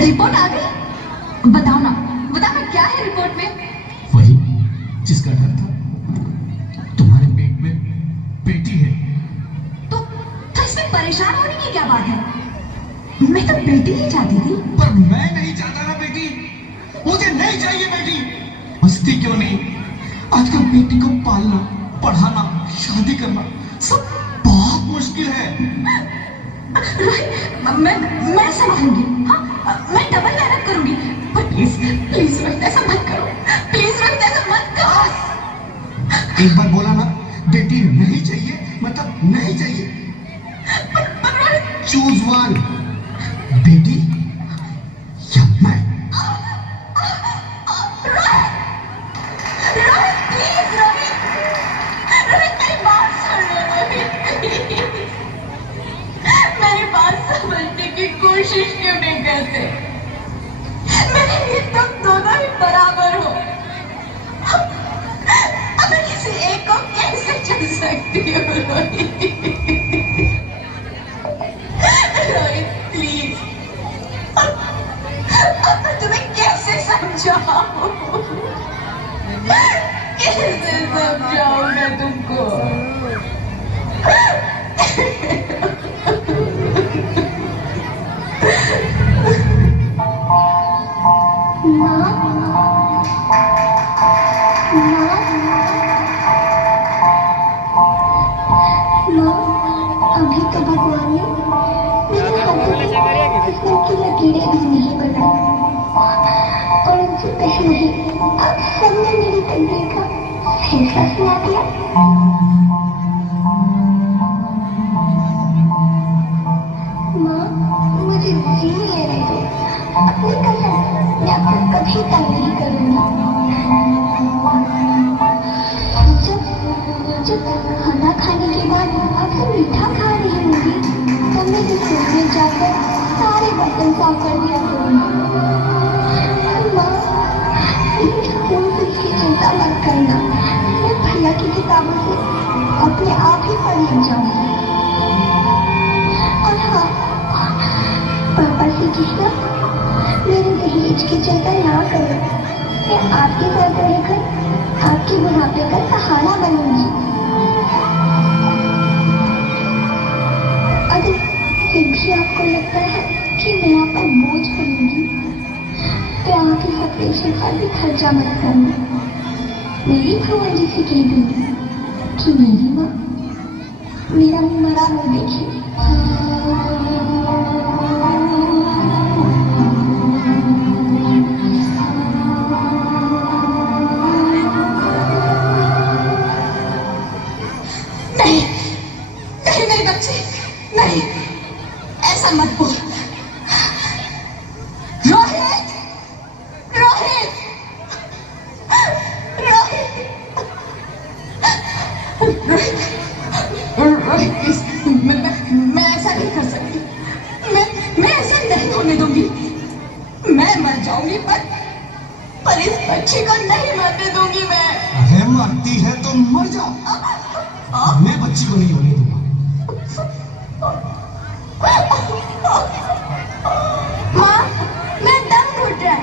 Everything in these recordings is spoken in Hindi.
रिपोर्ट आ गई? बताओ ना क्या है रिपोर्ट में? वही जिसका डर था। तुम्हारे पेट में बेटी है। तो इसमें परेशान होने की क्या बात है? मैं तो बेटी ही चाहती थी। पर मैं नहीं चाहता ना बेटी। मुझे नहीं चाहिए बेटी। मस्ती क्यों नहीं, आजकल बेटी को पालना, पढ़ाना, शादी करना सब बहुत मुश्किल है। मैं संभालूंगी। हाँ, मैं डबल मेहनत करूंगी। पर प्लीज रोहित ऐसा मत करो। प्लीज रोहित ऐसा मत करो। एक बार बोला ना, बेटी नहीं चाहिए मतलब नहीं चाहिए। चूज वन, बेटी या मैं। मेरी बात समझने की कोशिश क्यों नहीं करते? मेरे लिए तुम दोनों ही बराबर हो। अब मैं किसी एक को कैसे चल सकती हूँ रोहित? रोहित प्लीज, अब मैं तुम्हें कैसे समझाऊं? कैसे समझाऊं मैं तुमको? अभी तो भगवान ने मेरे हाथों में किस्म की लकीरें भी नहीं बनाई, और उनसे पहले ही आप सबने मेरी तकदीर का फैसला सुना दिया। माँ, मुझे जीने लेने दो। अपनी कसम, मैं आपको कभी तंग नहीं करूंगी। जब खाना खाने के बाद आपसे मीठा खा रही होंगी, तब मैं रसोई में जाकर सारे बर्तन साफ कर दिया करूंगी। माँ, स्कूल फीस की चिंता मत करना। मैं भैया की किताबों से अपने आप ही पढ़ लिख जाऊंगी। और हाँ, पापा से कहना मेरे दहेज की चिंता ना करो। मैं आपके साथ रहकर आपके बुढ़ापे का सहारा बनूंगी। अगर फिर भी आपको लगता है कि मैं आप पर बोझ बनूंगी, तो आप इस ऑपरेशन का भी खर्चा मत करना। मेरी भगवान जी से कह दूंगी कि मेरी माँ मेरा मरा मुंह देखी। नहीं, ऐसा मत बोल। रोहित, रोहित, रोहित, रोहित, मैं ऐसा नहीं कर सकती। मैं ऐसा नहीं होने दूंगी। मैं मर जाऊंगी, पर इस बच्ची को नहीं मरने दूंगी मैं। अरे मरती है तो मर जाओ, मैं बच्ची को नहीं होने दूंगा। माँ, मैं दम घुट रहा है,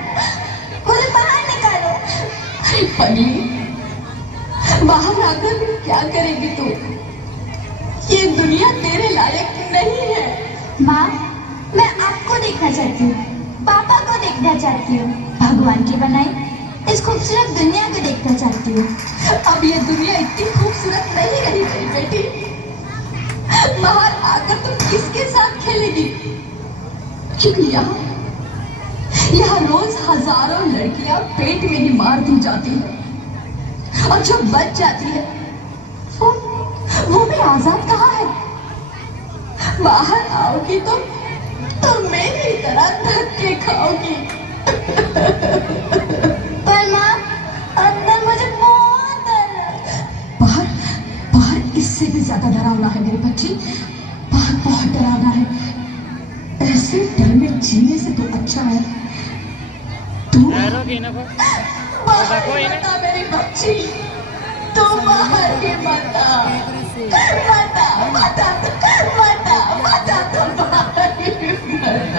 मुझे बाहर निकालो। अरे पगली, बाहर आकर क्या करेगी तू? ये दुनिया तेरे लायक नहीं है। माँ, मैं आपको देखना चाहती हूँ, पापा को देखना चाहती हूँ, भगवान की बनाई इस खूबसूरत दुनिया को देखना चाहती हूँ। अब ये दुनिया इतनी खूबसूरत नहीं रही मेरी बेटी। बाहर आकर तुम किसके साथ खेलेगी? क्योंकि यहाँ रोज हजारों लड़कियां पेट में ही मार दी जाती है, और जो बच जाती है वो भी आजाद कहाँ है? बाहर आओगी तो मेरी तरह धक्के खाओगी। पर माँ, अंदर मुझे बहुत डर है। बाहर इससे भी ज्यादा डरावना है मेरी बच्ची। बाहर बहुत डरावना है। ऐसे डर में जीने से तो अच्छा है तू बाहर बता मेरी बच्ची। तू बाहर ही बता, बता, बता, बता, बता, तू बाहर ही बता।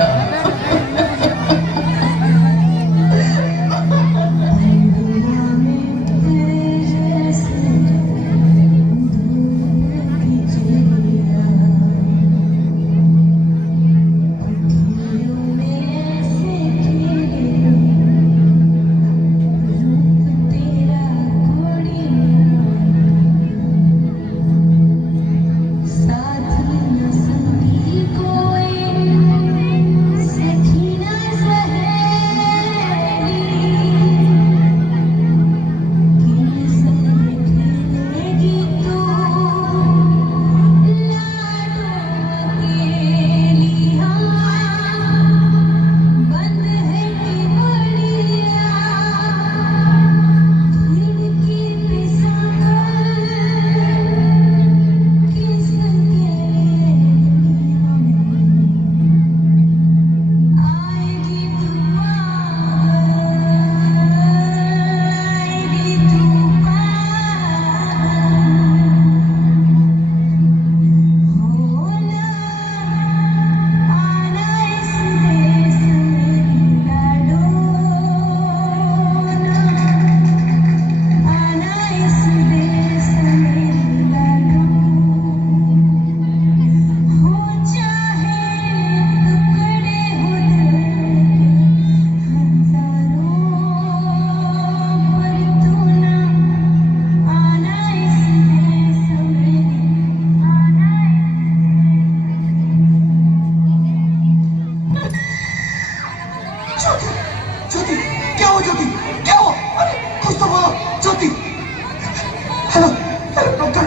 Hello hello doctor,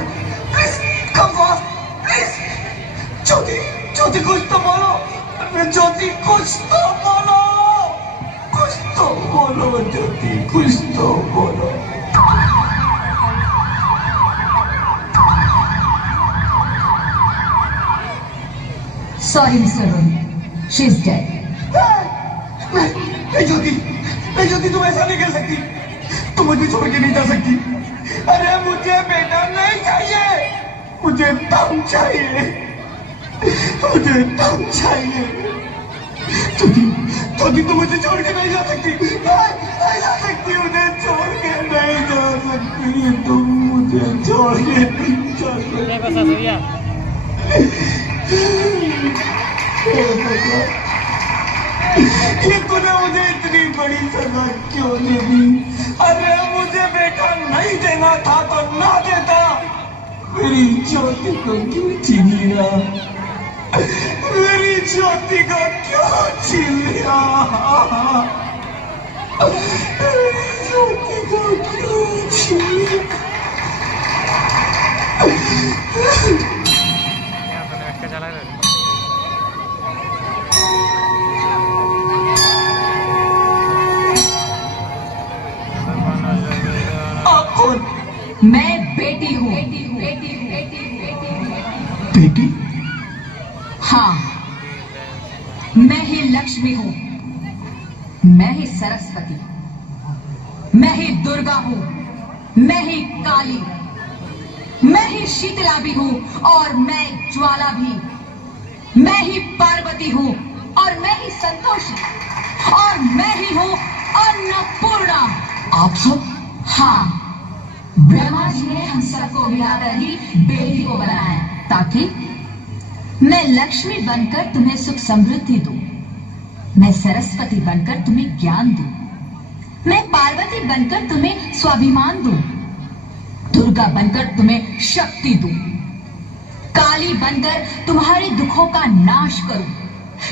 please come fast please. Jyoti Jyoti कुछ तो बोलो, अरे ज्योति कुछ तो बोलो, कुछ तो बोलो ज्योति, कुछ तो बोलो। Sorry mister Ronnie, she is dead. नहीं ज्योति तुम ऐसा नहीं कर सकती, तुम मुझे छोड़ के नहीं जा सकती। अरे मुझे बेटा नहीं चाहिए, मुझे दम चाहिए, मुझे दम चाहिए। ज्योति तुम मुझे छोड़ के नहीं जा सकती, नहीं जा सकती, मुझे छोड़ के नहीं जा सकती, तुम मुझे छोड़ के नहीं जा सकती। ये तूने मुझे इतनी बड़ी सजा क्यों दे दी? अरे मुझे बेटा नहीं देना था तो ना देता, मेरी ज्योति को क्यों छीन लिया, मेरी ज्योति को क्यों छीन लिया, मेरी ज्योति को क्यों छीन लिया। मैं बेटी हूँ। बेटी? हाँ, मैं ही लक्ष्मी हूँ, मैं ही सरस्वती, मैं ही दुर्गा हूँ, मैं ही काली, मैं ही शीतला भी हूँ और मैं ज्वाला भी, मैं ही पार्वती हूँ और मैं ही संतोषी और मैं ही हूँ अन्नपूर्णा। आप सब? हाँ, ब्रह्मा जी ने हम सबको मिलाकर ही बेटी को बनाया ताकि मैं लक्ष्मी बनकर तुम्हें सुख समृद्धि दूं, मैं सरस्वती बनकर तुम्हें ज्ञान दूं, मैं पार्वती बनकर तुम्हें स्वाभिमान दूं, दुर्गा बनकर तुम्हें शक्ति दूं, काली बनकर तुम्हारे दुखों का नाश करूं,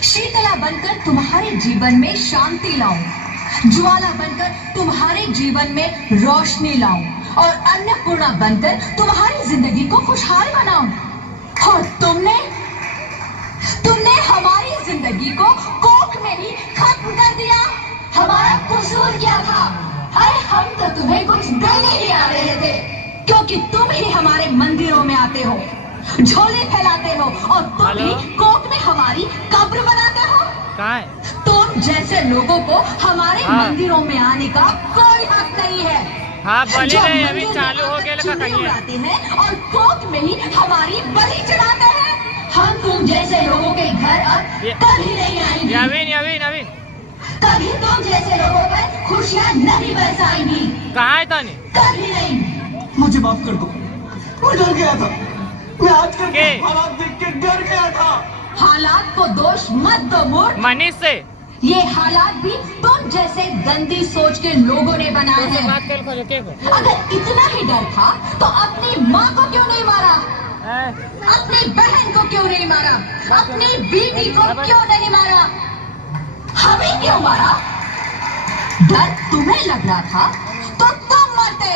शीतला बनकर तुम्हारे जीवन में शांति लाऊं, ज्वाला बनकर तुम्हारे जीवन में रोशनी लाऊं और अन्नपूर्णा बनकर तुम्हारी जिंदगी को खुशहाल बनाऊं। और तुमने हमारी जिंदगी को कोख में ही खत्म कर दिया। हमारा कसूर क्या था? अरे हम तो तुम्हें कुछ देने ही आ रहे थे, क्योंकि तुम ही हमारे मंदिरों में आते हो, झोले फैलाते हो और तुम ही कोख में हमारी कब्र बनाते हो। तुम जैसे लोगों को हमारे मंदिरों में आने का कोई हक नहीं है। हाँ बोलिए, अभी चालू हो गया उड़ाते हैं और कोख में ही हमारी बलि चढ़ाते हैं। हम तुम जैसे लोगों के घर अब कभी नहीं आएंगे। नवीन कभी तुम जैसे लोगों पर खुशियाँ नहीं बरसाएंगी। कहाँ है तानी? कभी नहीं। मुझे माफ कर दो, मैं डर गया था, मैं आजकल के हालात देख के डर गया था। हालात को दोष मत दो मूर्ख। मनीष से ये हालात भी तुम जैसे गंदी सोच के लोगों ने बनाए हैं। अगर इतना ही डर था तो अपनी माँ को क्यों नहीं मारा, अपनी बहन को क्यों नहीं मारा, अपनी बीवी को क्यों नहीं मारा, हमें क्यों मारा? डर तुम्हें लग रहा था तो तुम मरते,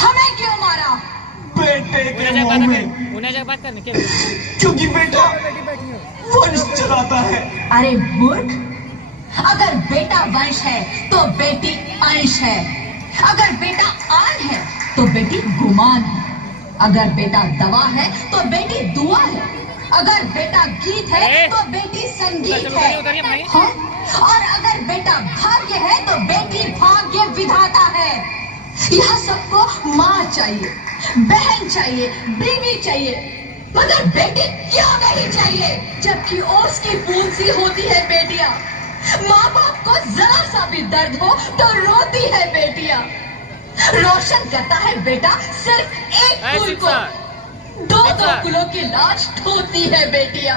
हमें क्यों मारा? बेटे के मुंह में, क्योंकि बेटा वंश चलाता है। अरे मूर्ख, अगर बेटा वंश है तो बेटी अंश है, अगर बेटा आन है तो बेटी गुमान है, अगर बेटा दवा है तो बेटी दुआ है, अगर बेटा गीत है तो बेटी संगीत है, हाँ? और अगर बेटा भाग्य है तो बेटी भाग्य विधाता है। यहाँ सबको माँ चाहिए, बहन चाहिए, बीवी चाहिए, मगर बेटी क्यों नहीं चाहिए? जबकि ओस की बूंद सी होती है बेटियां, माँ बाप को जरा सा भी दर्द हो तो रोती है बेटियां, रोशन करता है बेटा सिर्फ एक कुल को, दो कुलों की लाज ढोती है बेटियां।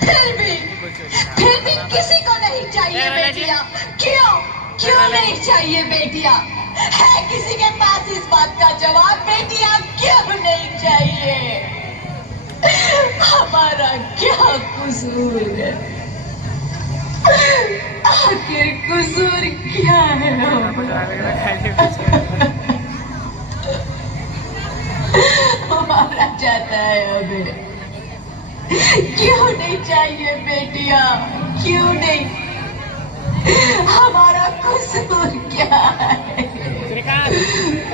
फिर भी किसी को नहीं चाहिए बेटियां। क्यों नहीं चाहिए बेटियां? है किसी के पास इस बात का जवाब? बेटियां क्यों नहीं चाहिए? हमारा क्या कसूर है? आखिर कसूर क्या है? जाता है हमें। क्यों नहीं चाहिए बेटियां, क्यों नहीं? हमारा कसूर क्या है? श्रीकांत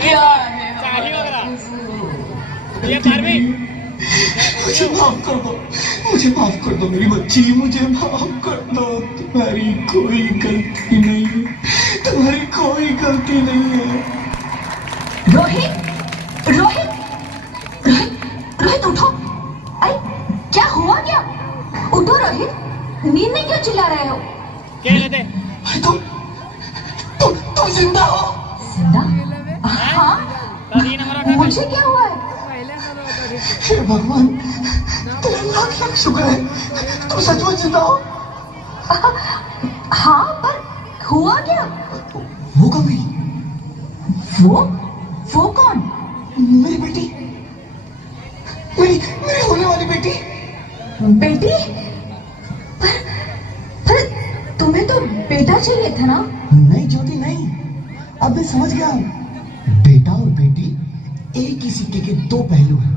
क्या है चाली हमारा वगैरह कसूर? ये परवीन मुझे माफ कर दो, मुझे माफ कर दो मेरी बच्ची, मुझे माफ कर दो। तुम्हारी कोई गलती नहीं है, तुम्हारी कोई गलती नहीं है। रोहित, रोहित, रोहित, रोहित उठो। अरे क्या हुआ क्या? उठो रोहित, नींद में क्यों चिल्ला रहे हो? क्या लेते तुम जिंदा हो? जिंदा? हाँ, कभी नंबर का मुझे क्या हुआ है? हे भगवान, तेरा लाख लाख शुक्र है, तुम सचमुच जिंदा हो। हाँ, पर हुआ क्या? वो कभी वो कौन? मेरी बेटी, मेरी होने वाली बेटी। बेटी? पर तुम्हें तो बेटा चाहिए था ना? नहीं ज्योति नहीं, अब मैं समझ गया हूँ। बेटा और बेटी एक ही सिक्के के दो पहलू हैं,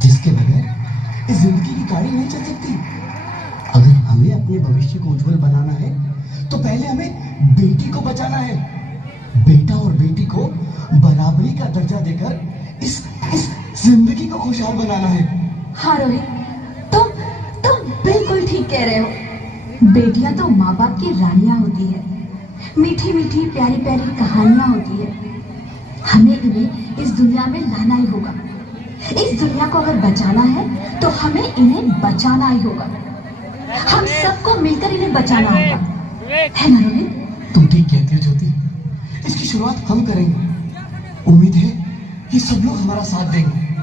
जिसके बगैर इस जिंदगी की गाड़ी नहीं चल सकती। अगर हमें अपने भविष्य को उज्जवल बनाना है तो पहले हमें बेटी को बचाना है। बेटा और बेटी को बराबरी का दर्जा देकर इस जिंदगी को खुशहाल बनाना है। हाँ रोहित, तुम बिल्कुल ठीक कह रहे हो। बेटियां तो माँ बाप की रानियां होती है, मीठी मीठी प्यारी प्यारी कहानियां होती है। हमें इन्हें इस दुनिया में लाना ही होगा। इस दुनिया को अगर बचाना है तो हमें इन्हें बचाना ही होगा। हम सबको मिलकर इन्हें बचाना होगा, है ना रोहित? तुम ठीक कहती हो ज्योति, इसकी शुरुआत हम करेंगे। उम्मीद है कि सब लोग हमारा साथ देंगे।